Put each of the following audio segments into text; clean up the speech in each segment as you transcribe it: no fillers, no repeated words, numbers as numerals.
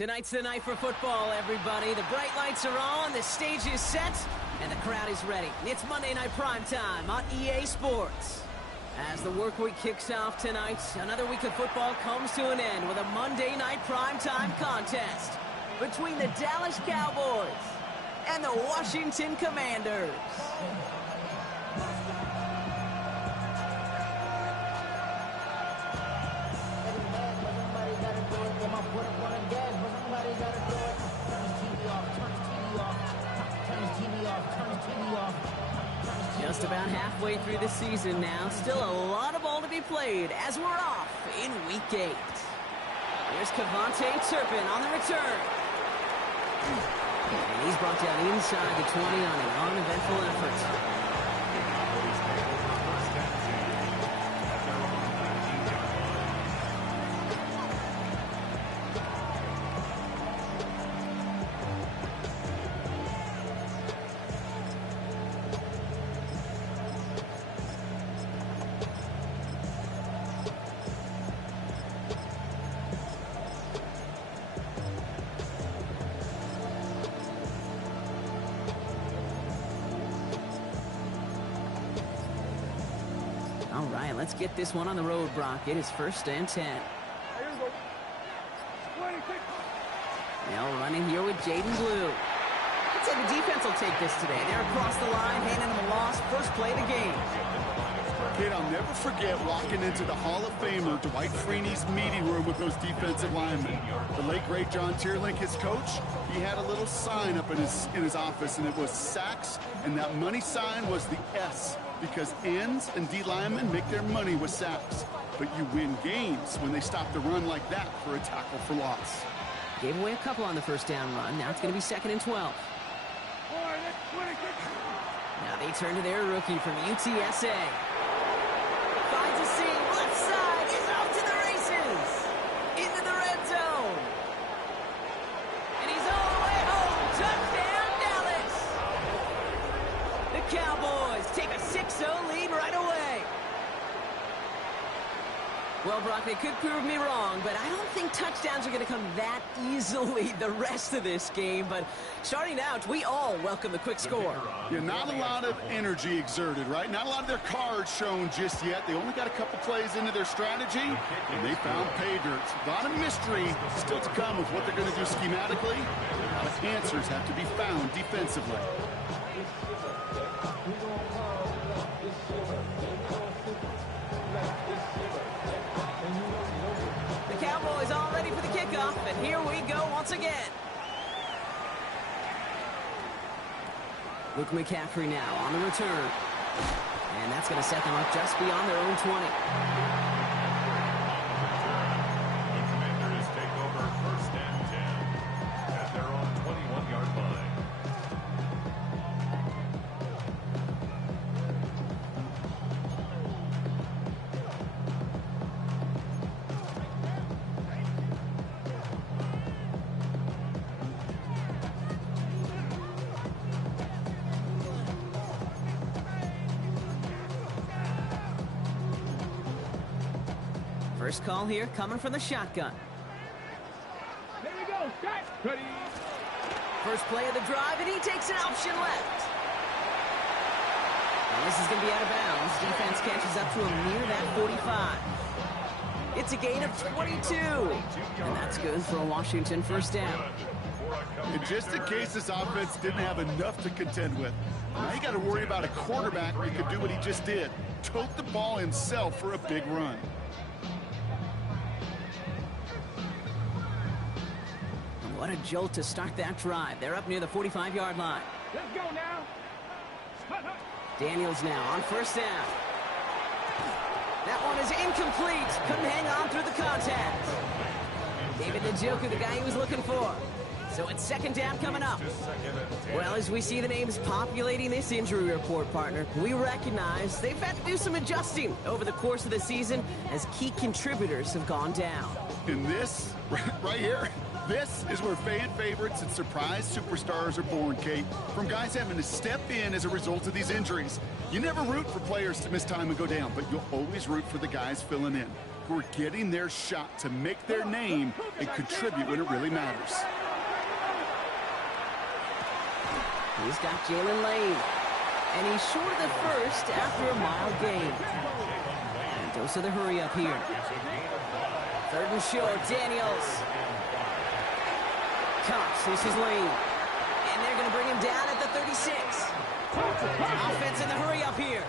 Tonight's the night for football, everybody. The bright lights are on, the stage is set, and the crowd is ready. It's Monday Night Primetime on EA Sports. As the work week kicks off tonight, another week of football comes to an end with a Monday Night Primetime contest between the Dallas Cowboys and the Washington Commanders. Just about halfway through the season now. Still a lot of ball to be played as we're off in Week 8. Here's Cavante Turpin on the return. And he's brought down inside the 20 on an uneventful effort. All right, let's get this one on the road, Brock. It is 1st and 10. Now running here with Jaden Blue. I'd say the defense will take this today. They're across the line, handing them a loss. First play of the game. Kid, I'll never forget walking into the Hall of Famer Dwight Freeney's meeting room with those defensive linemen. The late, great John Tierlink, his coach, he had a little sign up in his office, and it was sacks, and that money sign was the S, because ends and D linemen make their money with sacks. But you win games when they stop the run like that for a tackle for loss. Gave away a couple on the first down run. Now it's going to be 2nd and 12. Now they turn to their rookie from UTSA. Finds a seam, left side, is off to the races. Into the red zone. And he's all the way home. Touchdown, Dallas. The Cowboys take a 6-0 lead right away. Well, Brock, they could prove me wrong, but I don't think touchdowns are going to come that easily the rest of this game. But starting out, we all welcome the quick score. Yeah, not a lot of energy exerted, right? Not a lot of their cards shown just yet. They only got a couple plays into their strategy, and they found pay dirt. A lot of mystery still to come with what they're going to do schematically. A lot of answers have to be found defensively. Cowboys all ready for the kickoff, and here we go once again. Luke McCaffrey now on the return. And that's going to set them up just beyond their own 20. The Commanders take over 1st and 10 at their own 21-yard line. First call here coming from the shotgun. Here we go. Start. Ready. First play of the drive, and he takes an option left. And this is going to be out of bounds. Defense catches up to him near that 45. It's a gain of 22. And that's good for a Washington first down. And just in case this offense didn't have enough to contend with, now you got to worry about a quarterback who could do what he just did. Tote the ball himself for a big run. What a jolt to start that drive. They're up near the 45-yard line. Let's go now. Daniels now on first down. That one is incomplete. Couldn't hang on through the contact. David Njoku, the guy he was looking for. So it's 2nd down coming up. Well, as we see the names populating this injury report, partner, we recognize they've had to do some adjusting over the course of the season as key contributors have gone down. And this, right here, this is where fan favorites and surprise superstars are born, Kate. From guys having to step in as a result of these injuries. You never root for players to miss time and go down, but you'll always root for the guys filling in. who are getting their shot to make their name and contribute when it really matters. He's got Jalen Lane. And he's short of the first after a mile gain. And dose of the hurry up here. Third and short, Daniels. Cops, this is Lane. And they're going to bring him down at the 36. Offense in the hurry up here.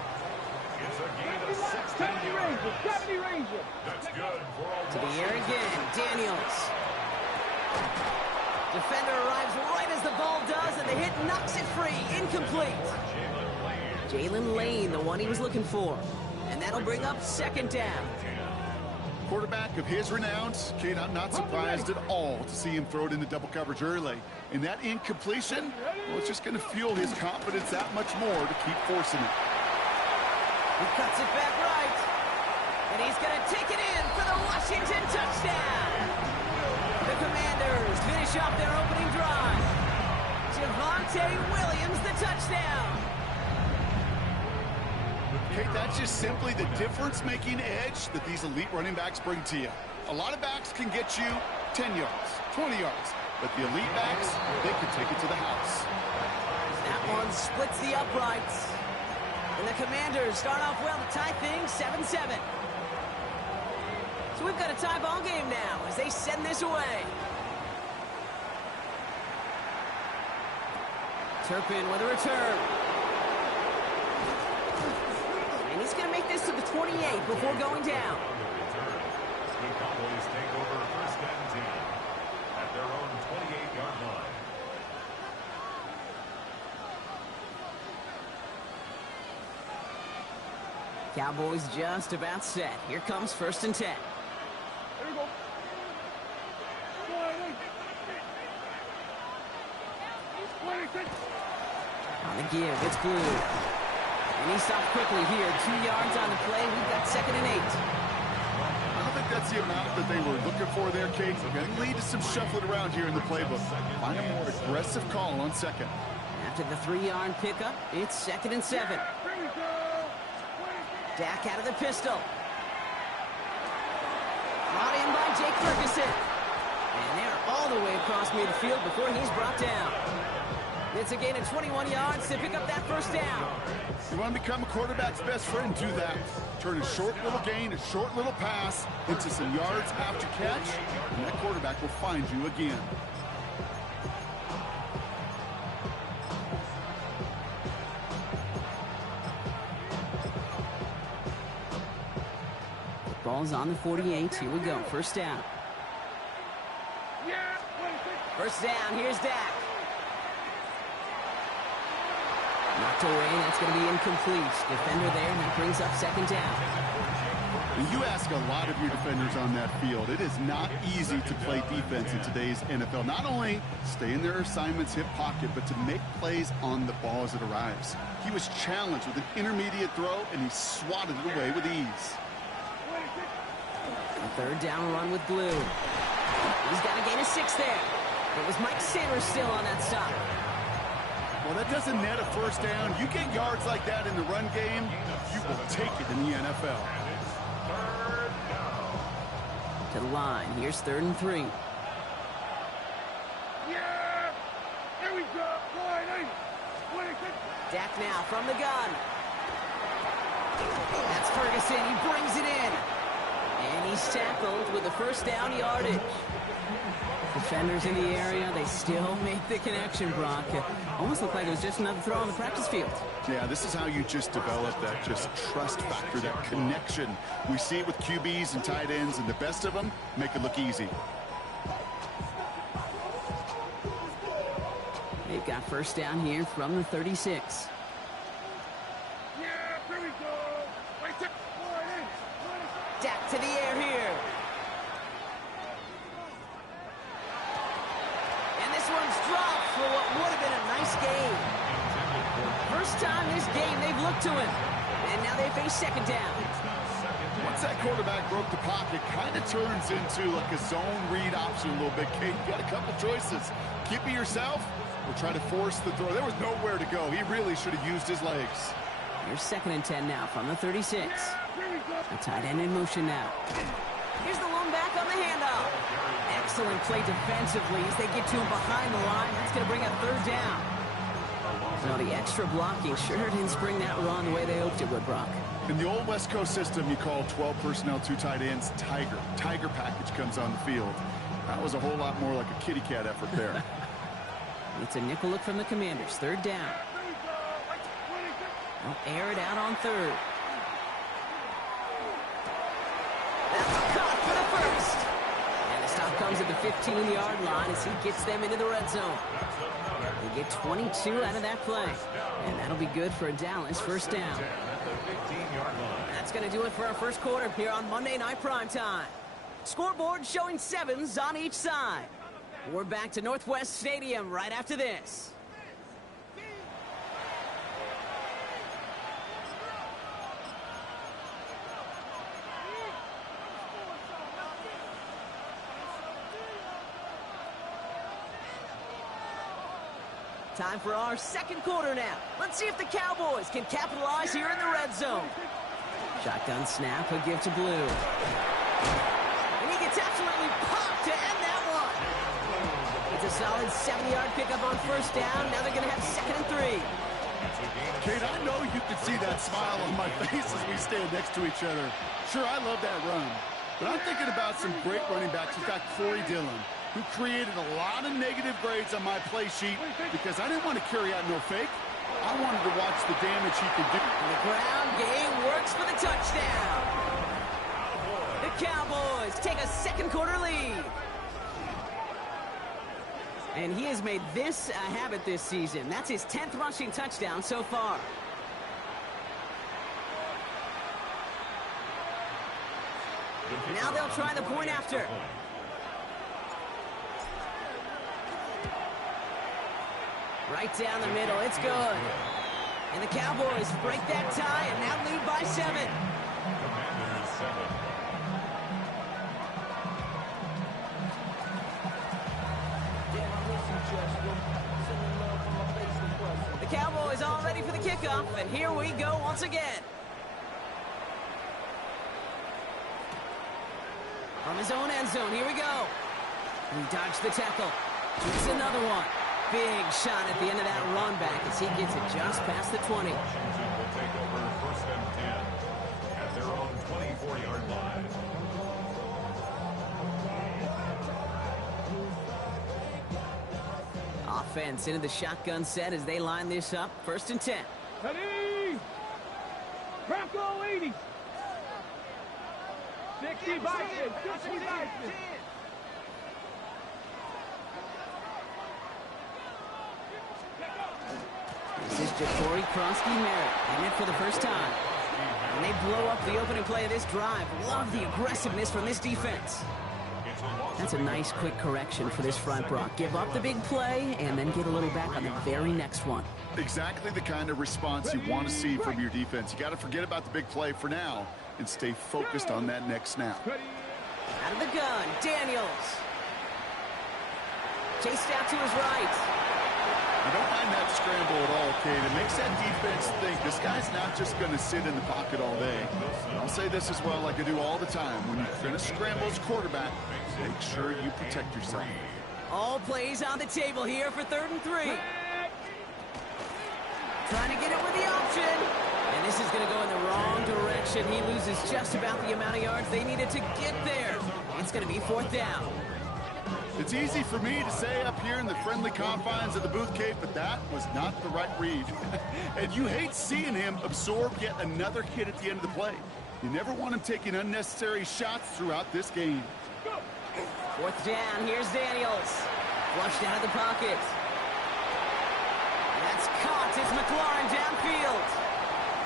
It's a gain of 16 Ranger, 70 Ranger. That's good for a To the air again, Daniels. Defender arrives right as the ball does, and the hit knocks it free. Incomplete. Jalen Lane, the one he was looking for. And that'll bring up second down. Quarterback of his renown, Kate, I'm not surprised at all to see him throw it into double coverage early. And that incompletion, well, it's just going to fuel his confidence that much more to keep forcing it. He cuts it back right. And he's going to take it in for the Washington touchdown. The Commanders finish off their opening drive. Javonte Williams, the touchdown. Okay, that's just simply the difference-making edge that these elite running backs bring to you. A lot of backs can get you 10 yards, 20 yards, but the elite backs, they can take it to the house. That one splits the uprights. And the Commanders start off well to tie things 7-7. So we've got a tie ball game now as they send this away. Turpin with a return. And he's going to make this to the 28 before going down. The Cowboys take over first and 10 at their own 28-yard line. Cowboys just about set. Here comes first and 10. Here we go. On the give, it's Blue. And he stops quickly here. 2 yards on the play. We've got second and 8. I don't think that's the amount that they were looking for there, Kate. Going to lead to some shuffling around here in the playbook. Find a more aggressive call on second. After the 3-yard pickup, it's second and 7. Dak out of the pistol. Brought in by Jake Ferguson. And they're all the way across midfield before he's brought down. It's a gain of 21 yards to pick up that first down. You want to become a quarterback's best friend, do that. Turn a short little gain, a short little pass into some yards after catch, and that quarterback will find you again. Ball's on the 48. Here we go. First down. First down. Here's Dak. Knocked away. That's going to be incomplete. Defender there, and that brings up second down. And you ask a lot of your defenders on that field. It is not easy to play defense in today's NFL. Not only stay in their assignments, hip pocket, but to make plays on the ball as it arrives. He was challenged with an intermediate throw, and he swatted it away with ease. A third down run with Blue. He's got a gain of 6 there. It was Mike Sanders still on that stop. Well, that doesn't net a first down. You get yards like that in the run game, you will take it in the NFL. To the line. Here's third and 3. Yeah! Here we go! Dak now from the gun. That's Ferguson. He brings it in. And he's tackled with the first down yardage. Defenders in the area, they still make the connection, Brock. It almost looked like it was just another throw on the practice field. Yeah, this is how you just develop that just trust factor, that connection. We see it with QBs and tight ends, and the best of them make it look easy. They've got first down here from the 36. Yeah, here we go! Dak to the air here. And this one's dropped for what would have been a nice game. First time this game they've looked to him. And now they face second down. Once that quarterback broke the pocket, kind of turns into like a zone read option a little bit. Kate, you got a couple choices. Keep it yourself or try to force the throw. There was nowhere to go. He really should have used his legs. Here's second and 10 now from the 36. A tight end in motion now. Here's the lone back on the handoff. Excellent play defensively as they get to him behind the line. That's going to bring up third down. Well, the extra blocking sure didn't spring that run the way they hoped it would, Brock. In the old West Coast system, you call 12 personnel, 2 tight ends, Tiger. Tiger package comes on the field. That was a whole lot more like a kitty cat effort there. It's a nickel look from the Commanders. Third down. They'll air it out on third. That's caught for the first. And the stop comes at the 15-yard line as he gets them into the red zone. They get 22 out of that play. And that'll be good for a Dallas first down. That's going to do it for our first quarter here on Monday Night Primetime. Scoreboard showing 7s on each side. We're back to Northwest Stadium right after this. Time for our second quarter now. Let's see if the Cowboys can capitalize here in the red zone. Shotgun snap, a give to Blue. And he gets absolutely popped to end that one. It's a solid 70-yard pickup on first down. Now they're going to have 2nd and 3. Kate, I know you can see that smile on my face as we stand next to each other. Sure, I love that run. But I'm thinking about some great running backs. In fact, Corey Dillon, who created a lot of negative grades on my play sheet because I didn't want to carry out no fake. I wanted to watch the damage he could do. The ground game works for the touchdown. The Cowboys take a second quarter lead. And he has made this a habit this season. That's his 10th rushing touchdown so far. Now they'll try the point after. Right down the middle, it's good. And the Cowboys break that tie and now lead by 7. The Cowboys all ready for the kickoff, and here we go once again. From his own end zone, here we go. He dodged the tackle. Shoots another one. Big shot at the end of that run back as he gets it just past the 20. Will take over 1st and 10 at their own 24-yard line. Offense into the shotgun set as they line this up. 1st and 10. Ready? Bronco 80. 60 Bison. 60 Bison. This is Ja'Cory Kronsky-Merritt, in it for the first time. And they blow up the opening play of this drive. Love the aggressiveness from this defense. That's a nice quick correction for this front, Brock. Give up the big play and then get a little back on the very next one. Exactly the kind of response you want to see from your defense. You got to forget about the big play for now and stay focused on that next snap. Out of the gun, Daniels. Chased out to his right. I don't mind that scramble at all, Kate. It makes that defense think this guy's not just going to sit in the pocket all day. I'll say this as well like I do all the time. When you're going to scramble as quarterback, make sure you protect yourself. All plays on the table here for 3rd and 3. Trying to get it with the option. And this is going to go in the wrong direction. He loses just about the amount of yards they needed to get there. It's going to be 4th down. It's easy for me to say up here in the friendly confines of the booth, Kate, but that was not the right read. And you hate seeing him absorb yet another hit at the end of the play. You never want him taking unnecessary shots throughout this game. 4th down, here's Daniels. Flushed out of the pocket. That's caught, it's McLaurin downfield.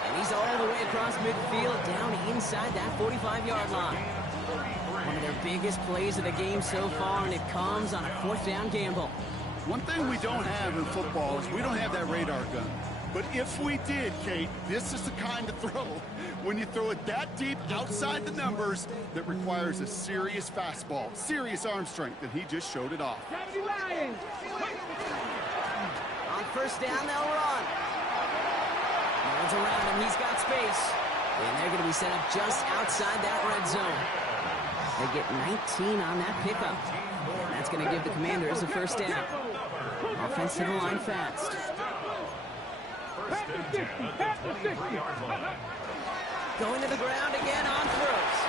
And he's all the way across midfield, down inside that 45-yard line. One of their biggest plays of the game so far, and it comes on a 4th down gamble. One thing we don't have in football is we don't have that radar gun. But if we did, Kate, this is the kind of throw, when you throw it that deep outside the numbers, that requires a serious fastball, serious arm strength, and he just showed it off. On 1st down, they'll run. No one's around him, he's got space. And they're going to be set up just outside that red zone. They get 19 on that pickup. And that's going to give the Commanders a first down. Offense to the line fast. Pat the 60, pat the 60. Going to the ground again on throws.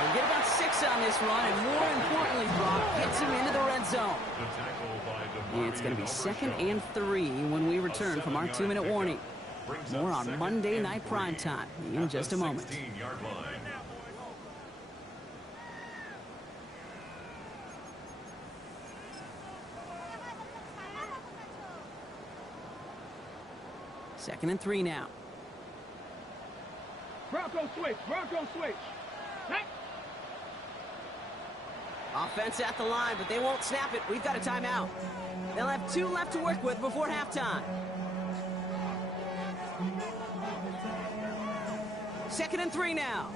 We'll get about 6 on this run, and more importantly, Brock gets him into the red zone. It's going to be 2nd and 3 when we return from our 2-minute warning. More on Monday Night Primetime in just a moment. Second and 3 now. Bronco switch, Bronco switch. Hey. Offense at the line, but they won't snap it. We've got a timeout. They'll have 2 left to work with before halftime. Second and 3 now.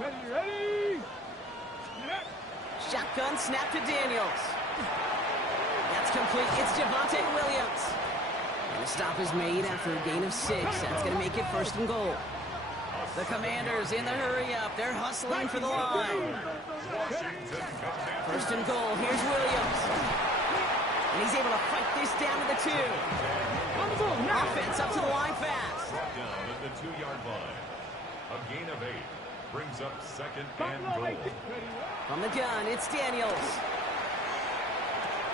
Ready. Shotgun snap to Daniels. That's complete. It's Javonte Williams. And the stop is made after a gain of 6. That's going to make it 1st and goal. The Commanders in the hurry up. They're hustling for the line. 1st and goal. Here's Williams. And he's able to fight this down to the 2. Offense up to the line fast. Down at the 2-yard line. A gain of 8 brings up 2nd and goal. From the gun, it's Daniels.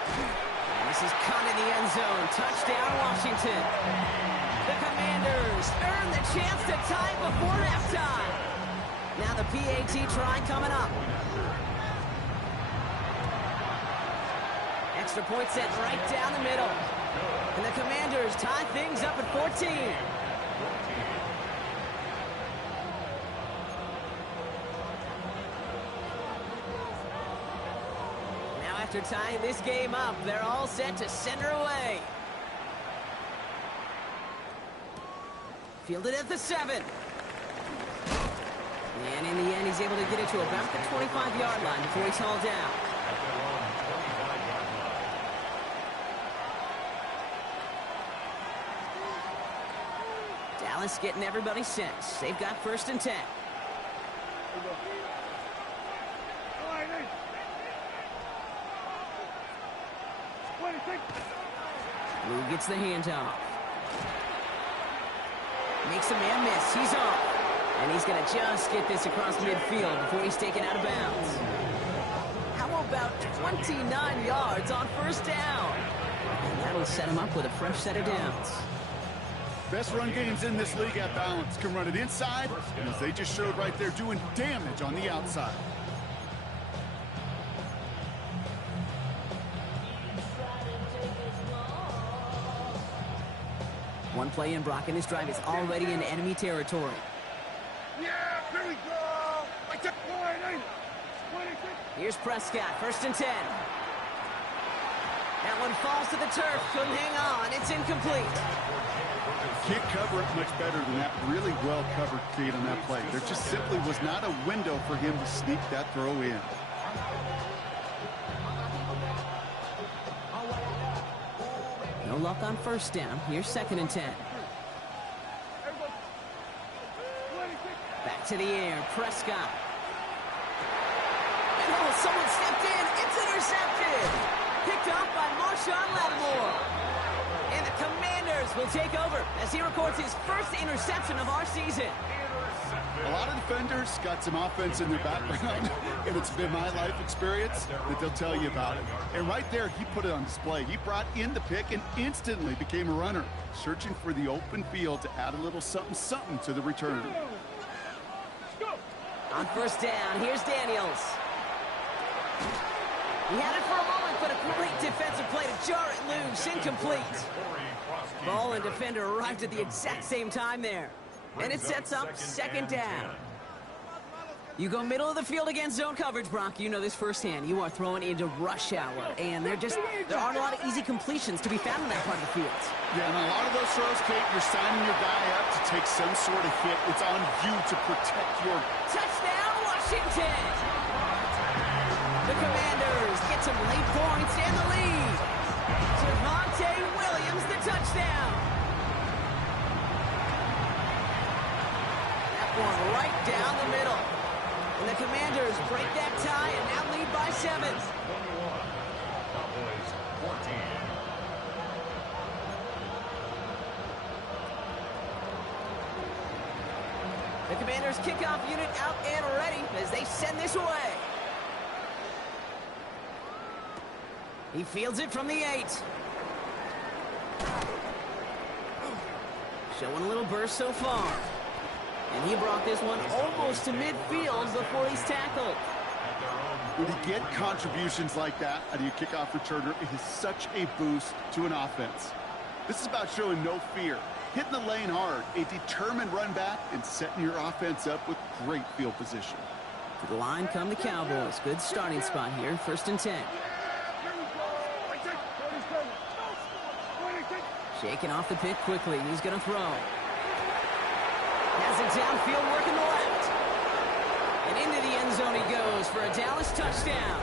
And this is caught in the end zone. Touchdown, Washington. The Commanders earn the chance to tie before halftime. Now the PAT try coming up. Extra point set right down the middle. And the Commanders tie things up at 14. Now after tying this game up, they're all set to send her away. Fielded at the 7. And in the end, he's able to get it to about the 25-yard line before he's hauled down. Dallas getting everybody set. They've got 1st and 10. Lou gets the handoff. Makes a man miss. He's off. And he's going to just get this across midfield before he's taken out of bounds. How about 29 yards on 1st down? And that'll set him up with a fresh set of downs. Best run games in this league at balance can run it inside, and as they just showed right there, doing damage on the outside. One play in, Brock, and this drive is already in enemy territory. Yeah, here we go. Here's Prescott, 1st and 10. That one falls to the turf, couldn't hang on, it's incomplete. Can't cover it much better than that really well-covered feed on that play. There just simply was not a window for him to sneak that throw in. No luck on 1st down. Here's 2nd and 10. Back to the air, Prescott. Oh, someone stepped in. It's intercepted. Picked off by Marshawn Lattimore. And the Commanders will take over as he records his 1st interception of our season. A lot of defenders got some offense in their background, and it's been my life experience that they'll tell you about it. And right there, he put it on display. He brought in the pick and instantly became a runner, searching for the open field to add a little something to the return. On 1st down, here's Daniels. He had it for a moment, but a great defensive play to jar it loose, incomplete. Ball and defender arrived at the exact same time there. And it sets up 2nd down. You go middle of the field against zone coverage, Brock. You know this firsthand. You are throwing into rush hour, and there aren't a lot of easy completions to be found in that part of the field. Yeah, and a lot of those throws, Kate, you're signing your guy up to take some sort of hit. It's on you to protect your... Touchdown, Washington! The Commanders get some late points and the lead. Javonte Williams, the touchdown. That one right down the middle. And the Commanders break that tie and now lead by 7. 21. Cowboys 14. The Commanders kickoff unit out and ready as they send this away. He fields it from the 8. Showing a little burst so far. And he brought this one almost to midfield before he's tackled. When you get contributions like that out of your kickoff returner, it is such a boost to an offense. This is about showing no fear, hitting the lane hard, a determined run back, and setting your offense up with great field position. To the line come the Cowboys. Good starting spot here, 1st and 10. Shaking off the pick quickly. He's going to throw. Has it downfield, working the left. And into the end zone he goes for a Dallas touchdown.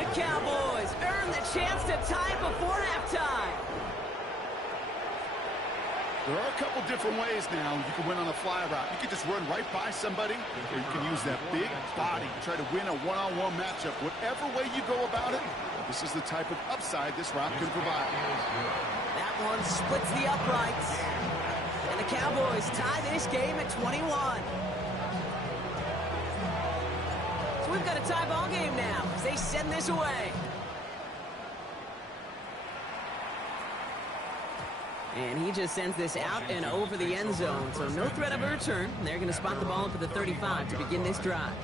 The Cowboys earn the chance to tie before halftime. There are a couple different ways now you can win on a fly route. You can just run right by somebody, or you can use that big body, try to win a one-on-one matchup. Whatever way you go about it, this is the type of upside this route can provide. That one splits the uprights. And the Cowboys tie this game at 21. So we've got a tie ball game now as they send this away. And he just sends this out and over the end zone. So no threat of a return. They're going to spot the ball up at the 35 to begin this drive.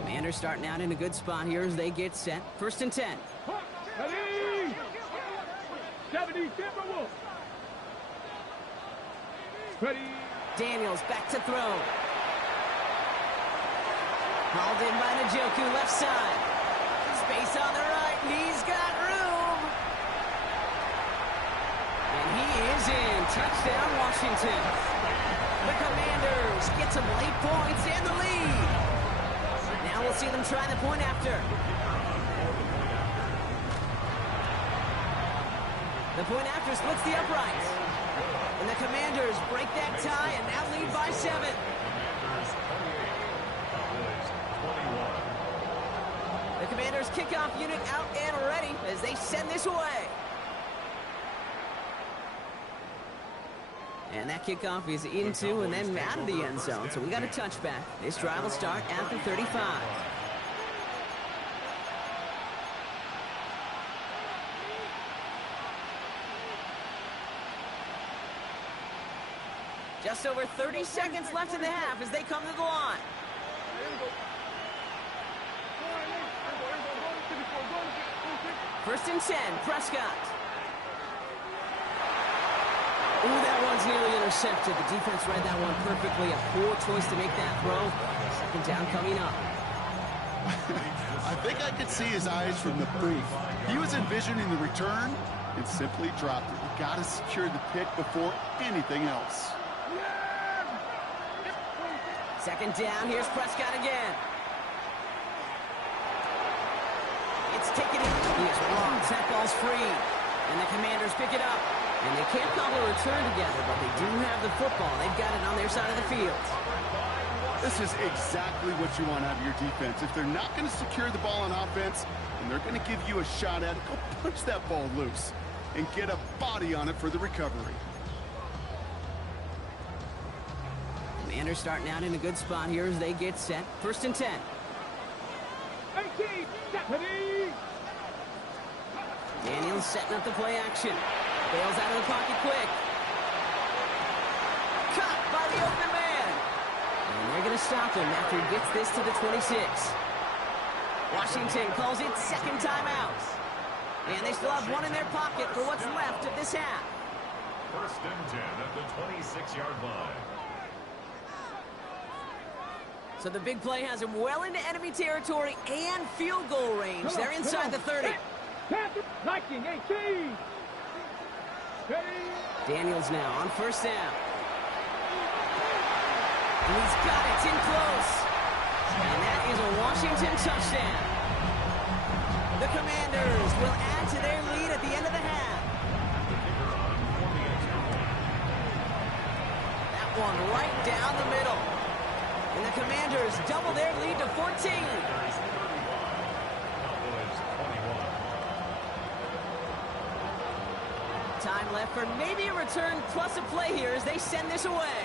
Commanders starting out in a good spot here as they get set. 1st and 10. Ready? 70 Timberwolves. Ready? Daniels back to throw. Hauled in by Njoku, left side. Space on the right, and he's got room. And he is in. Touchdown, Washington. The Commanders get some late points and the lead. Now we'll see them try the point after. The point after splits the uprights. And the Commanders break that tie and now lead by 7. The Commanders kickoff unit out and ready as they send this away. And that kickoff is into and then out of the end zone. So we got a touchback. This drive will start at the 35. Just over 30 seconds left in the half as they come to the line. First and 10, Prescott. Ooh, that one's nearly intercepted. The defense read that one perfectly. A poor choice to make that throw. 2nd down coming up. I think I could see his eyes from the booth. He was envisioning the return and simply dropped it. You got to secure the pick before anything else. 2nd down, here's Prescott again. It's taken in. He is wrong. That ball's free. And the Commanders pick it up. And they can't cobble a return together, but they do have the football. They've got it on their side of the field. This is exactly what you want out of your defense. If they're not going to secure the ball on offense, and they're going to give you a shot at it, go punch that ball loose and get a body on it for the recovery. Commanders starting out in a good spot here as they get set. 1st and 10. 18, ready? Daniels setting up the play action. Bails out of the pocket quick. Caught by the open man. And they're going to stop him after he gets this to the 26. Washington calls it 2nd timeout. And they still have one in their pocket for what's left of this half. 1st and 10 at the 26-yard line. So the big play has him well into enemy territory and field goal range. They're inside the 30. Liking 18. Ready? Daniels now on 1st down. And he's got it in close. And that is a Washington touchdown. The Commanders will add to their lead at the end of the half. That one right down the middle. And the Commanders double their lead to 14. Time left for maybe a return plus a play here as they send this away.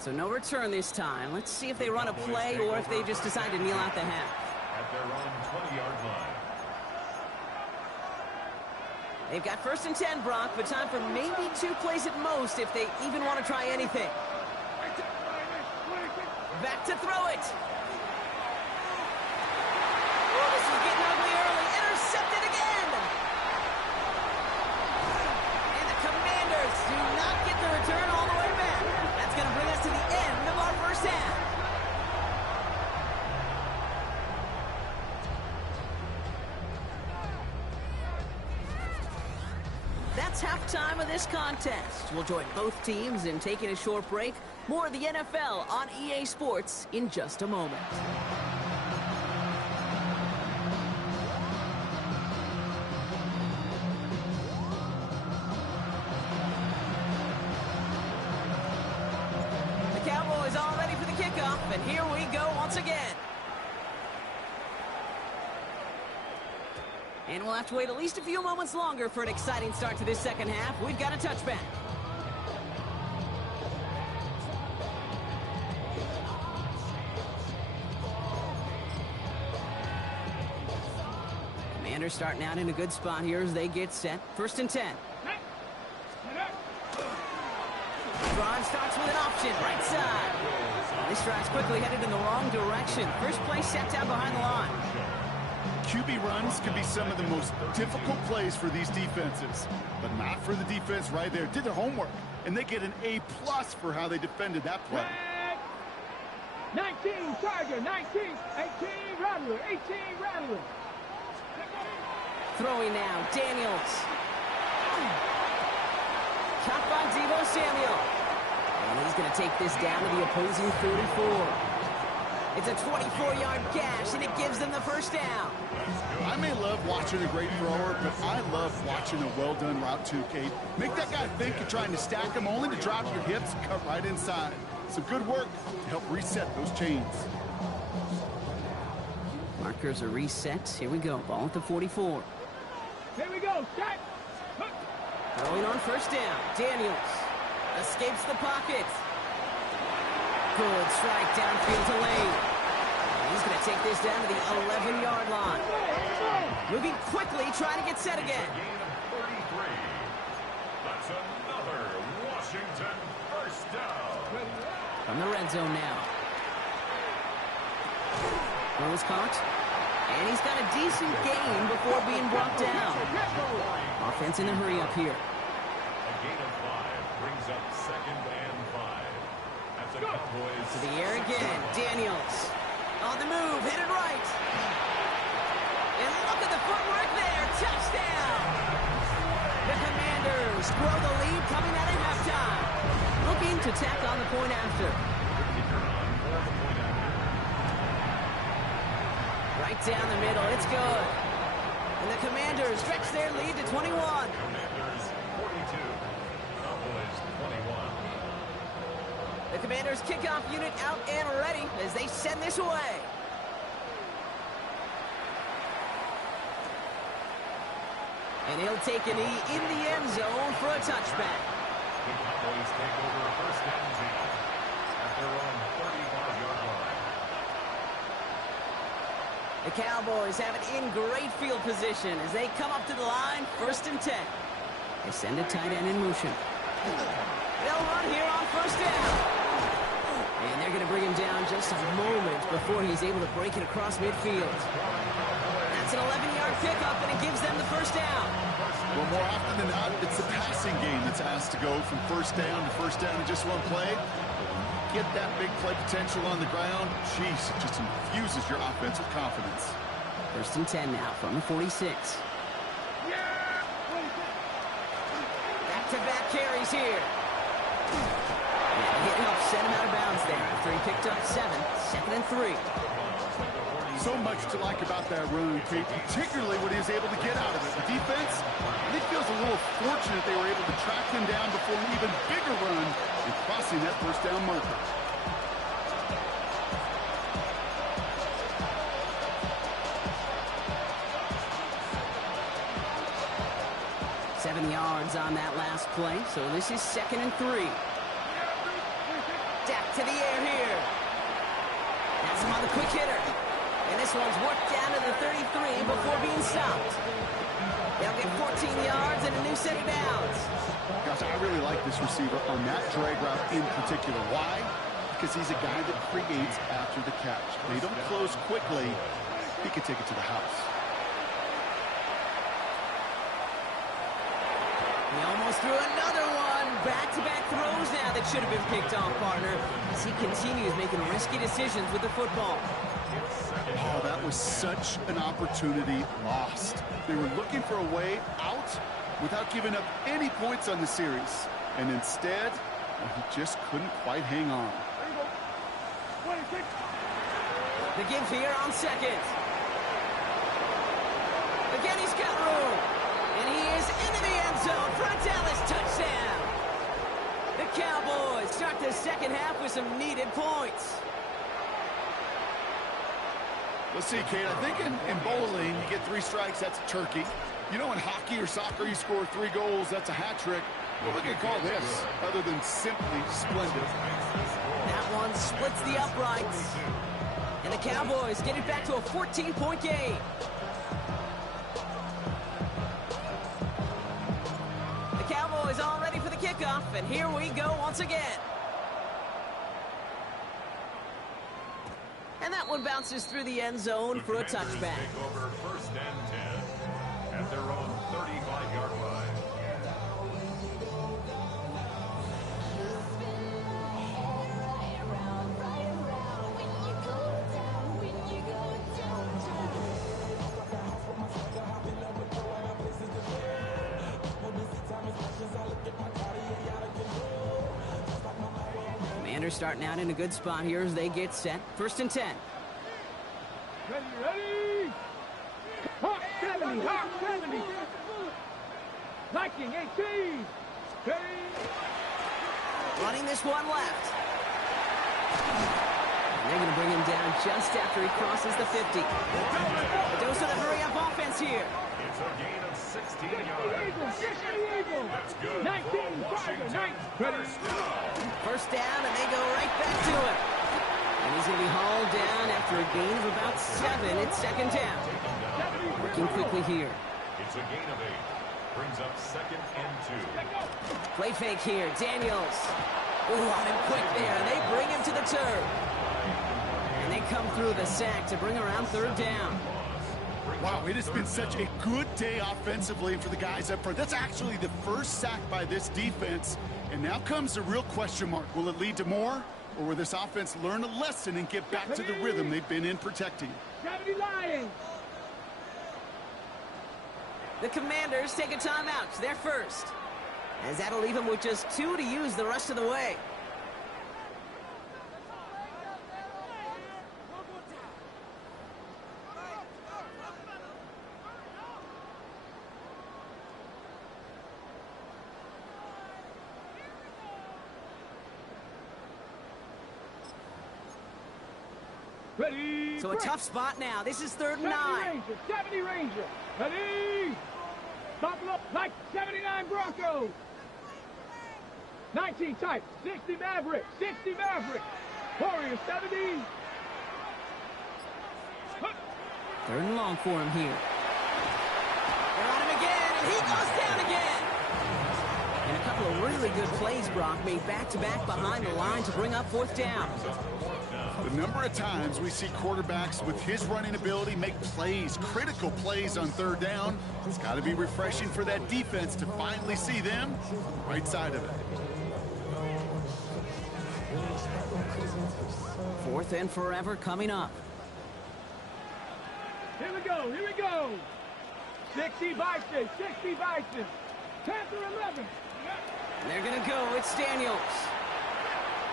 So no return this time. Let's see if they run a play or if they just decide to kneel out the half. At their own 20-yard line. They've got 1st and 10, Brock, but time for maybe 2 plays at most if they even want to try anything. Back to throw it. Oh, this is getting ugly early. Intercepted again. And the Commanders do not get the return all the way back. That's going to bring us to the end of our first half. That's halftime of this contest. We'll join both teams in taking a short break. More of the NFL on EA Sports in just a moment. The Cowboys all ready for the kickoff, and here we go once again. And we'll have to wait at least a few moments longer for an exciting start to this second half. We've got a touchback. Commanders starting out in a good spot here as they get set. 1st and 10. Ron starts with an option, right side. This drive's quickly headed in the wrong direction. First play set down behind the line. QB runs can be some of the most difficult plays for these defenses, but not for the defense right there. Did their homework, and they get an A+ for how they defended that play. 19 Tiger, 19, 18 Rattler, 18 Rattler. Throwing now, Daniels. Caught by Deebo Samuel. And he's going to take this down to the opposing 34. It's a 24-yard gash, and it gives them the first down. I may love watching a great thrower, but I love watching a well-done route too, Kate. Make that guy think you're trying to stack him only to drop your hips and cut right inside. Some good work to help reset those chains. Markers are reset. Here we go. Ball at the 44. Here we go. Start. Throwing on 1st down. Daniels escapes the pocket. Good strike downfield to Lane. He's going to take this down to the 11-yard line. Moving quickly, trying to get set again. Gain of 33. That's another Washington first down. From the red zone now. Throws caught. And he's got a decent gain before being brought down. Offense in a hurry up here. A gain of 5 brings up 2nd and 5. That's the Cowboys. To the air again. Daniels. On the move. Hit it right. And look at the footwork there. Touchdown. The Commanders grow the lead coming out of halftime. Looking to tack on the point after. Right down the middle. It's good. And the Commanders stretch their lead to 21. Commanders 42. Cowboys 21. The Commanders kickoff unit out and ready as they send this away. And he'll take a knee in the end zone for a touchback. The Cowboys take over 1st and 10 at their own 35-yard line. The Cowboys have it in great field position as they come up to the line, 1st and 10. They send a tight end in motion. They'll run here on 1st down. And they're going to bring him down just a moment before he's able to break it across midfield. That's an 11-yard pickup, and it gives them the 1st down. Well, more often than not, it's the passing game that's asked to go from 1st down to 1st down in just one play. Get that big play potential on the ground. Jeez, it just infuses your offense with confidence. 1st and 10 now from the 46. Back-to-back carries here. Yeah, the hit helped set him out of bounds there after he picked up 7, 2nd and 3. So much to like about that run, Kate, particularly what he was able to get out of it. The defense, I think, feels a little fortunate they were able to track him down before an even bigger run and crossing that first down marker. Yards on that last play, so this is 2nd and 3. Dak to the air here. Has him on the quick hitter. And this one's worked down to the 33 before being stopped. They'll get 14 yards and a new set of downs. Gosh, I really like this receiver on that drag route in particular. Why? Because he's a guy that creates after the catch. They don't close quickly. He could take it to the house. He almost threw another one. Back-to-back throws now that should have been picked off, partner, as he continues making risky decisions with the football. Oh, that was such an opportunity lost. They were looking for a way out without giving up any points on the series. And instead, well, he just couldn't quite hang on. The give here on 2nd. Again, he's got room. And he is into the end zone for a Dallas touchdown. The Cowboys start the second half with some needed points. Let's see, Kate, I think in bowling, you get 3 strikes, that's a turkey. You know, in hockey or soccer, you score 3 goals, that's a hat trick. What would you call this, other than simply splendid? That one splits the uprights. And the Cowboys get it back to a 14-point game. The Cowboys all ready for the kickoff, and here we go once again. And that one bounces through the end zone for a touchback. Take over 1st and 10 at their own 35-yard line. Commanders starting out in a good spot here as they get set. 1st and 10. Ready? Hawk 70, Hawk 70. Viking 18. Ready? Running this one left. And they're going to bring him down just after he crosses the 50. A dose of the hurry-up offense here. It's a gain of 16 yards. 60 Eagles. That's good. 19, Tiger, 9. Ready? First down, and they go right back to him. And he's going to be hauled down after a gain of about 7. It's 2nd down. Working quickly here. It's a gain of 8. Brings up 2nd and 2. Play fake here. Daniels. Ooh, on him quick there, and they bring him to the turf. And they come through the sack to bring around 3rd down. Wow, it has been such a good day offensively for the guys up front. That's actually the first sack by this defense. And now comes the real question mark. Will it lead to more? Or will this offense learn a lesson and get back to the rhythm they've been in protecting? 70 Lions. The Commanders take a timeout. They're first. As that'll leave them with just 2 to use the rest of the way. Ready? So a tough spot now. This is 3rd and 9. 70 Ranger. Ready? Buffalo, like 79 Broncos. 19 type, 60 Maverick, 60 Maverick. Warrior 70. 3rd and long for him here. They're on him again, and he goes down again. And a couple of really good plays, Brock, made back-to-back behind the line to bring up 4th down. The number of times we see quarterbacks with his running ability make plays, critical plays on 3rd down. It's got to be refreshing for that defense to finally see them on the right side of it. 4th and forever coming up. Here we go, here we go. 60 Bison, 60 Bison. 10th or 11. And they're going to go. It's Daniels.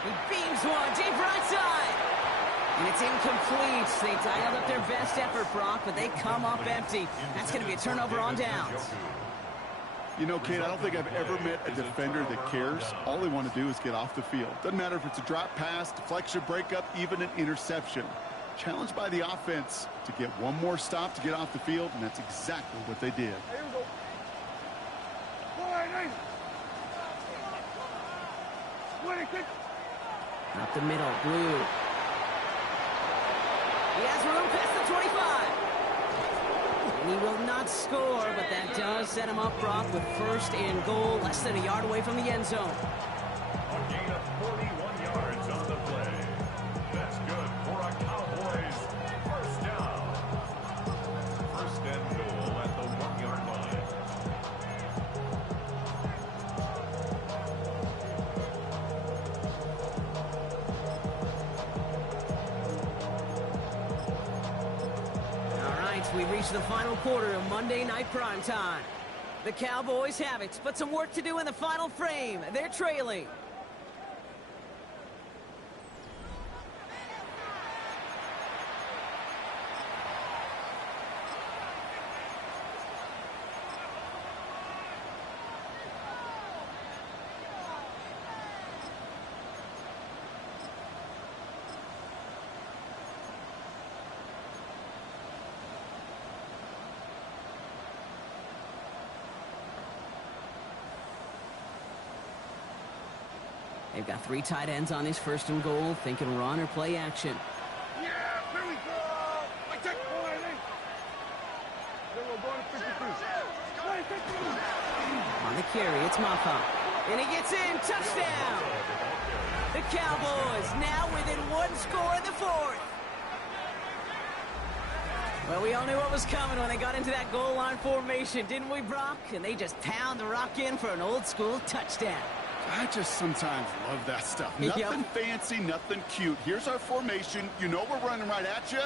He beams one deep right side. And it's incomplete. They dialed up their best effort, Brock, but they come up empty. That's going to be a turnover on downs. You know, Kate, I don't think I've ever met a defender that cares. All they want to do is get off the field. Doesn't matter if it's a drop pass, deflection, breakup, even an interception. Challenged by the offense to get one more stop to get off the field, and that's exactly what they did. Up the middle, Blue. He has room past the 25. And he will not score, but that does set him up, Brock, with first and goal, less than a yard away from the end zone. A gain of 41 yards on the play. That's good for a Cowboys first down. First and goal at the 1-yard line. We reach the final quarter of Monday Night Primetime. The Cowboys have it, but some work to do in the final frame. They're trailing. They've got 3 tight ends on his first and goal, thinking run or play action. Yeah, here we go. I take point. Then we're going to 52. On the carry, it's Mafa. And he gets in, touchdown! The Cowboys now within 1 score in the 4th. Well, we all knew what was coming when they got into that goal line formation, didn't we, Brock? And they just pound the rock in for an old-school touchdown. I just sometimes love that stuff. Nothing fancy, nothing cute. Here's our formation. You know we're running right at you,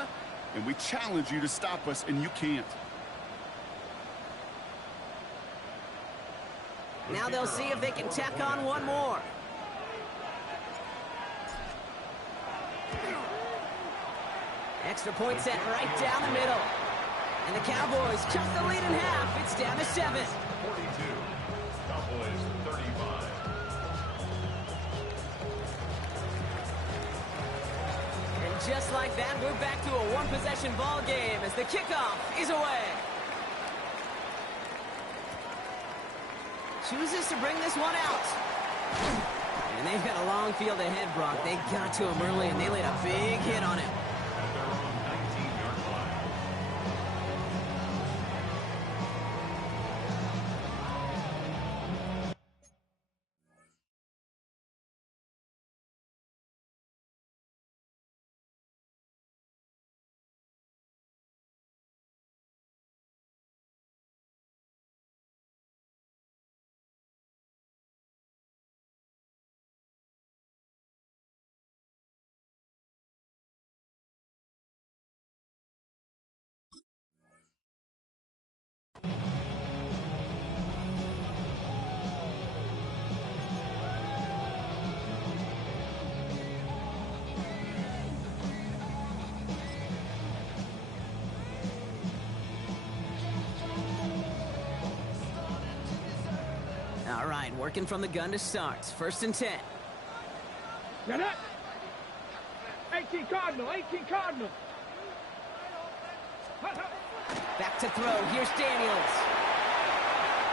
and we challenge you to stop us, and you can't. Now they'll see if they can tack on one more. Extra point set right down the middle. And the Cowboys cut the lead in half. It's down to 7. 42. Cowboys 35. And just like that, we're back to a one-possession ball game as the kickoff is away. Chooses to bring this one out. And they've got a long field ahead, Brock. They got to him early, and they laid a big hit on him. At their own 19-yard line. All right, working from the gun to start. 1st and 10. Now that 18 Cardinal, 18 Cardinal. Back to throw. Here's Daniels.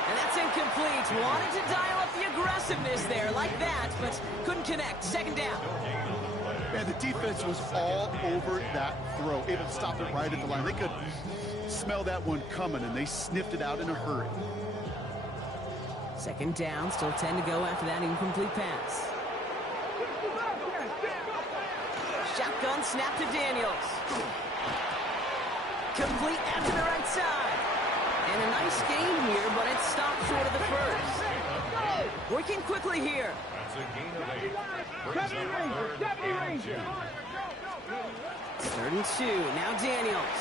And that's incomplete. Wanted to dial up the aggressiveness there like that, but couldn't connect. 2nd down. Man, the defense was all over that throw, able to stop it right at the line. They could smell that one coming, and they sniffed it out in a hurry. 2nd down, still 10 to go after that incomplete pass. Shotgun snap to Daniels. Complete out to the right side. And a nice gain here, but it's stopped short of the first. Working quickly here. That's a gain of 8. Brings up 3rd and 2. 3rd and 2. Now Daniels.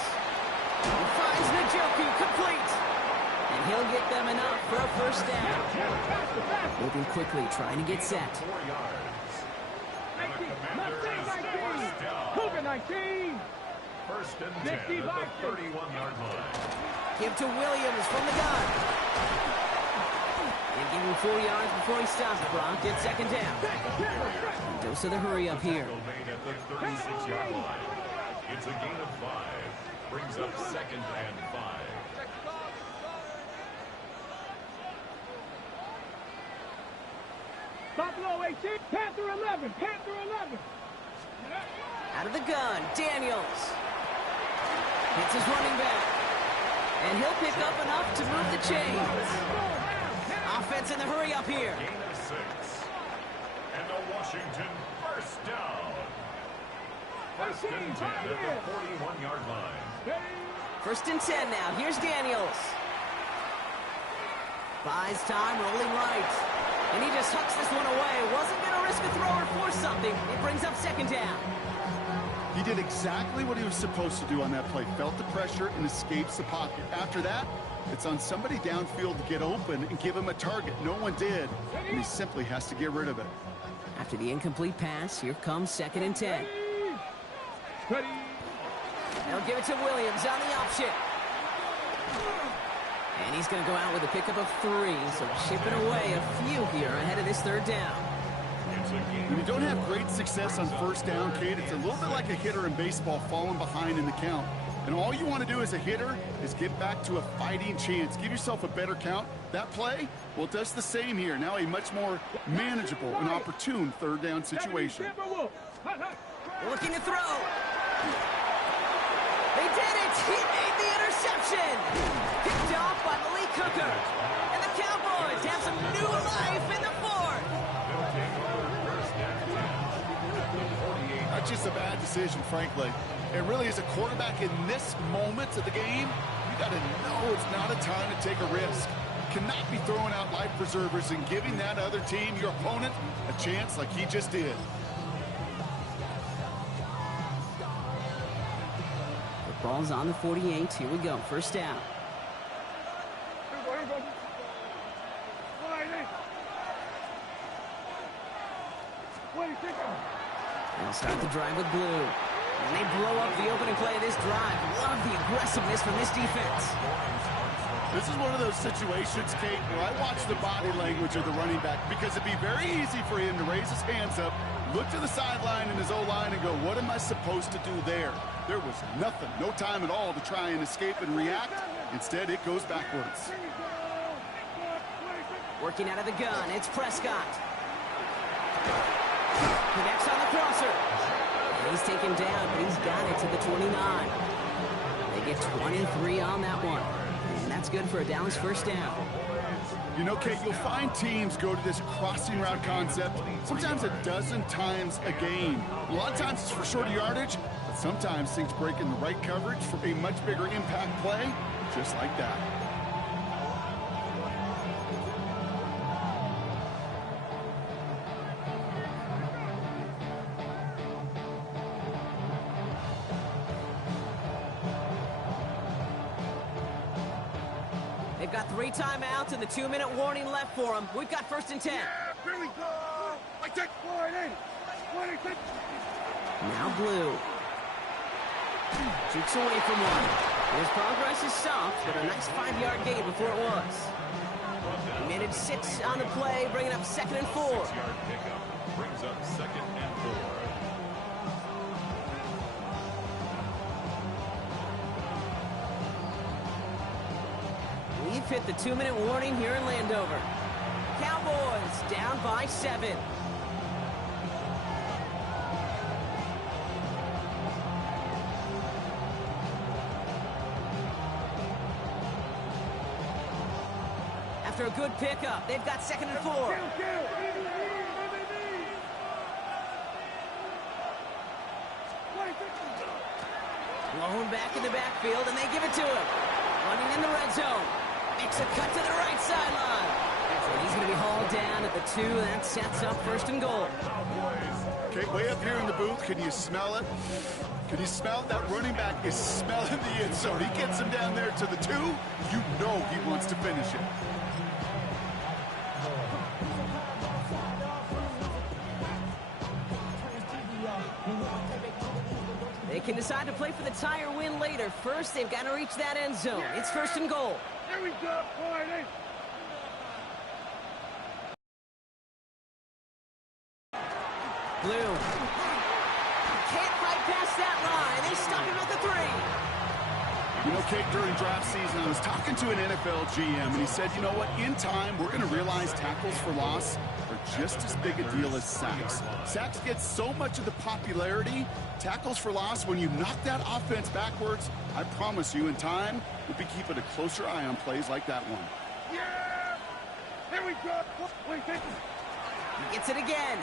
He finds Njoku complete. And he'll get them enough for a first down. Moving quickly, trying to get set. 4 yards. And the Commanders first down. COVID-19. First and 10 at the 31-yard line. Give to Williams from the gun. And give him 4 yards before he stops. Gronk gets second down. Dose of the hurry up here. Made at the 36-yard line. It's a gain of 5. Brings up second and 5. Buffalo 18, Panther 11, Panther 11. Out of the gun, Daniels. Hits his running back. And he'll pick up enough to move the chains. Offense in the hurry up here. Gain of 6. And a Washington first down. First and 10 at the 41-yard line. First and 10 now. Here's Daniels. Buys time, rolling right. And he just hucks this one away. Wasn't going to risk a throw or force something. It brings up second down. He did exactly what he was supposed to do on that play. Felt the pressure and escapes the pocket. After that, it's on somebody downfield to get open and give him a target. No one did, and he simply has to get rid of it. After the incomplete pass, here comes second and 10. They'll give it to Williams on the option. And he's going to go out with a pickup of 3, so chipping away a few here ahead of this third down. When you don't have great success on first down, Kate, it's a little bit like a hitter in baseball falling behind in the count. And all you want to do as a hitter is get back to a fighting chance. Give yourself a better count. That play, well, it does the same here. Now a much more manageable and opportune third down situation. Looking to throw. They did it! He made the interception! Picked off by Malik Hooker. And the Cowboys have some new life in the fourth. Not just a bad decision, frankly. It really is a quarterback in this moment of the game. You got to know it's not a time to take a risk. You cannot be throwing out life preservers and giving that other team, your opponent, a chance like he just did. The ball's on the 48. Here we go. First down. They'll start the drive with blue. And they blow up the opening play of this drive. Love the aggressiveness from this defense. This is one of those situations, Kate, where I watch the body language of the running back because it'd be very easy for him to raise his hands up, look to the sideline in his O-line and go, what am I supposed to do there? There was nothing, no time at all to try and escape and react. Instead, it goes backwards. Working out of the gun, it's Prescott. Connects on the crosser. He's taken down, but he's got it to the 29. They get 23 on that one. And that's good for a Dallas first down. You know, Kate, you'll find teams go to this crossing route concept sometimes a dozen times a game. A lot of times it's for shorter yardage, but sometimes things break in the right coverage for a much bigger impact play, just like that. They've got 3 timeouts and the 2-minute warning left for them. We've got first and 10. Here we go. I take 48. Now blue. Jukes away from one. His progress is soft, but a nice 5-yard gain before it was. He made it 6 on the play, bringing up second and 4. 6-yard pickup brings up second and 4. We've hit the 2-minute warning here in Landover. Cowboys down by 7. After a good pickup, they've got second and 4. Blown back in the backfield, and they give it to him. Running in the red zone. Makes a cut to the right sideline. It's And he's going to be hauled down at the 2. That sets up 1st and goal. Okay, way up here in the booth, can you smell it? Can you smell it? That running back is smelling the end zone. He gets him down there to the 2. You know he wants to finish it. They can decide to play for the tie or win later. First, they've got to reach that end zone. It's 1st and goal. Here we go, boy. Blue. Can't fight past that line. They stop him at the 3. You know, Kate, during draft season, I was talking to an NFL GM, and he said, you know what, in time, we're going to realize tackles for loss are just as big a deal as sacks. Sacks get so much of the popularity. Tackles for loss, when you knock that offense backwards, I promise you, in time, we'll be keeping a closer eye on plays like that one. Yeah! Here we go. Wait, thank you. He gets it again.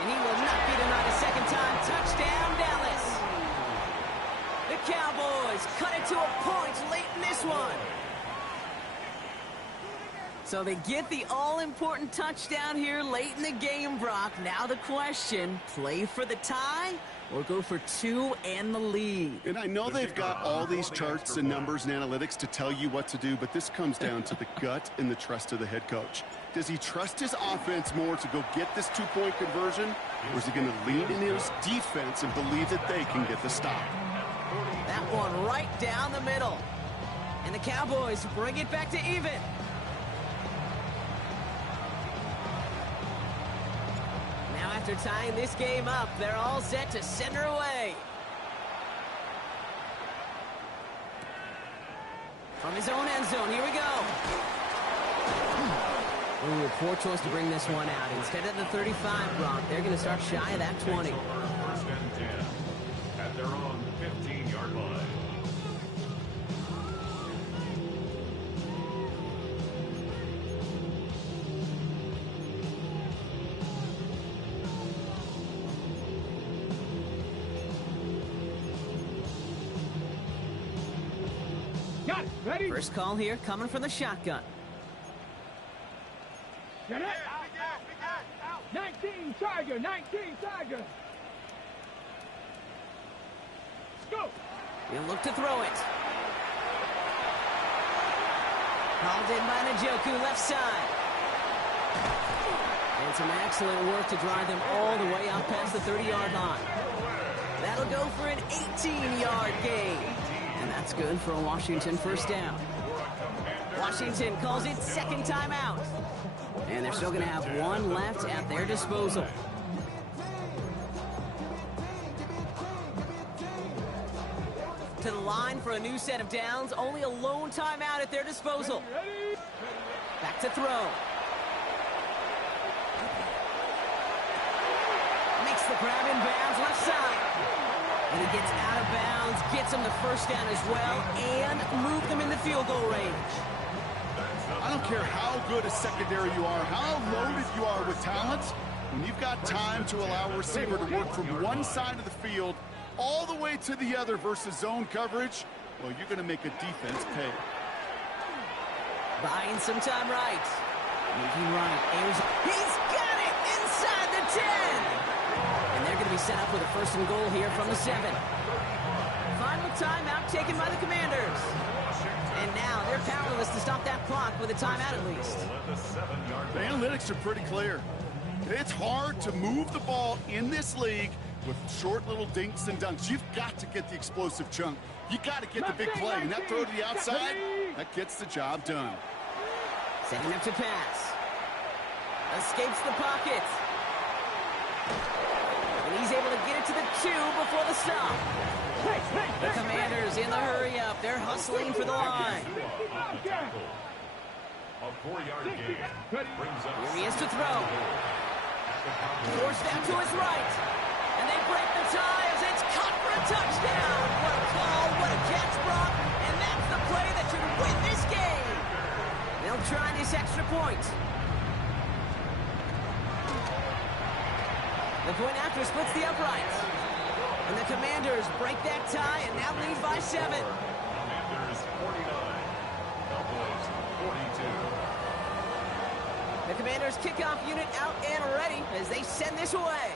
And he will not be denied a second time. Touchdown, Dallas. The Cowboys cut it to a point late in this one. So they get the all-important touchdown here late in the game, Brock. Now the question, play for the tie or go for 2 and the lead? And I know they've got all these charts and numbers and analytics to tell you what to do, but this comes down to the gut and the trust of the head coach. Does he trust his offense more to go get this 2-point conversion, or is he going to lean in his defense and believe that they can get the stop? That one right down the middle. And the Cowboys bring it back to even. Now after tying this game up, they're all set to send her away. From his own end zone, here we go. Ooh, a poor choice to bring this one out. Instead of the 35, Brock, they're going to start shy of that 20. 1st and 10 at their own 15-yard line. Got it. Ready? First call here coming from the shotgun. Get it. Out. 19 Tiger. 19 Tiger. Go. He'll look to throw it. Hauled in by Njoku, left side. And some excellent work to drive them all the way out past the 30-yard line. That'll go for an 18-yard gain. And that's good for a Washington 1st down. Washington calls it 2nd timeout. And they're still going to have 1 left at their disposal. To the line for a new set of downs. Only a lone timeout at their disposal. Back to throw. Makes the grab in bounds, left side. And he gets out of bounds, gets him the 1st down as well, and move them in the field goal range. I don't care how good a secondary you are, how loaded you are with talent, when you've got time to allow a receiver to work from one side of the field all the way to the other versus zone coverage, well, you're going to make a defense pay. Buying some time right. Moving right. He's got it inside the 10. And they're going to be set up with a 1st and goal here from the 7. Final timeout taken by the Commanders. And now they're powerless to stop that clock with a timeout at least. The analytics are pretty clear. It's hard to move the ball in this league with short little dinks and dunks. You've got to get the explosive chunk. You got to get the big play. And that throw to the outside, that gets the job done. Setting up to pass. Escapes the pocket. And he's able to get it to the 2 before the stop. The Commanders in the hurry up. They're hustling for the line. A 4-yard gain brings up. Here he is to throw. Forced down to his right. And they break the tie as it's caught for a touchdown. What a call, what a catch, Brock. And that's the play that should win this game. They'll try this extra point. The point after splits the uprights. And the Commanders break that tie and now lead by 7. Commanders 49, Cowboys 42. Commanders' kickoff unit out and ready as they send this away.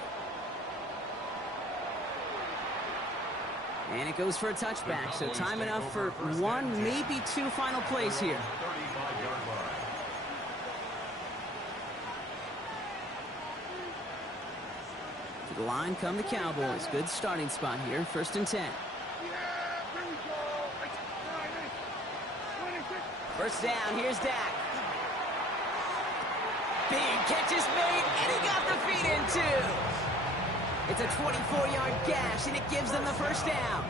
And it goes for a touchback, so time enough for one, maybe two final plays here. 35-yard line. To the line come the Cowboys. Good starting spot here, 1st and 10. Yeah, here we go. It's 26. First down, here's Dak. Big catch is made, and he got the feet in too. It's a 24-yard gash, and it gives them the first down.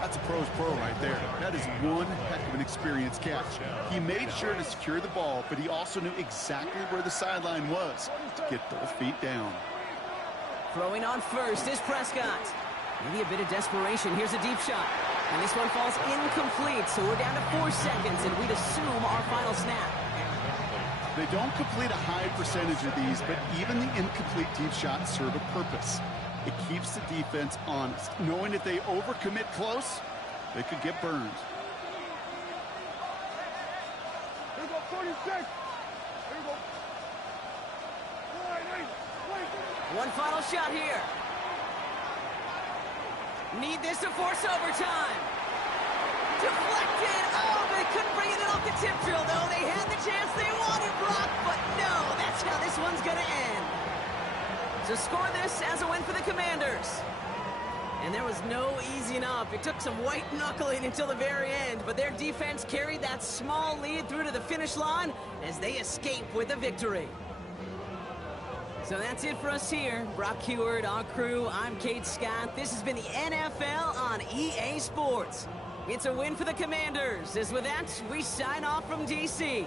That's a pro's pro right there. That is one heck of an experienced catch. He made sure to secure the ball, but he also knew exactly where the sideline was to get those feet down. Throwing on first is Prescott. Maybe a bit of desperation. Here's a deep shot. And this one falls incomplete, so we're down to 4 seconds, and we'd assume our final snap. They don't complete a high percentage of these, but even the incomplete deep shots serve a purpose. It keeps the defense honest, knowing if they overcommit close, they could get burned. Here we go, 46. Here we go. 28. One final shot here. Need this to force overtime. Deflected. Oh, but they couldn't bring it in off the tip drill, though. They had the chance they wanted, Brock, but no, that's how this one's going to end. So score this as a win for the Commanders. And there was no easing up. It took some white knuckling until the very end, but their defense carried that small lead through to the finish line as they escape with a victory. So that's it for us here. Brock Heward, our crew, I'm Kate Scott. This has been the NFL on EA Sports. It's a win for the Commanders. As with that, we sign off from D.C.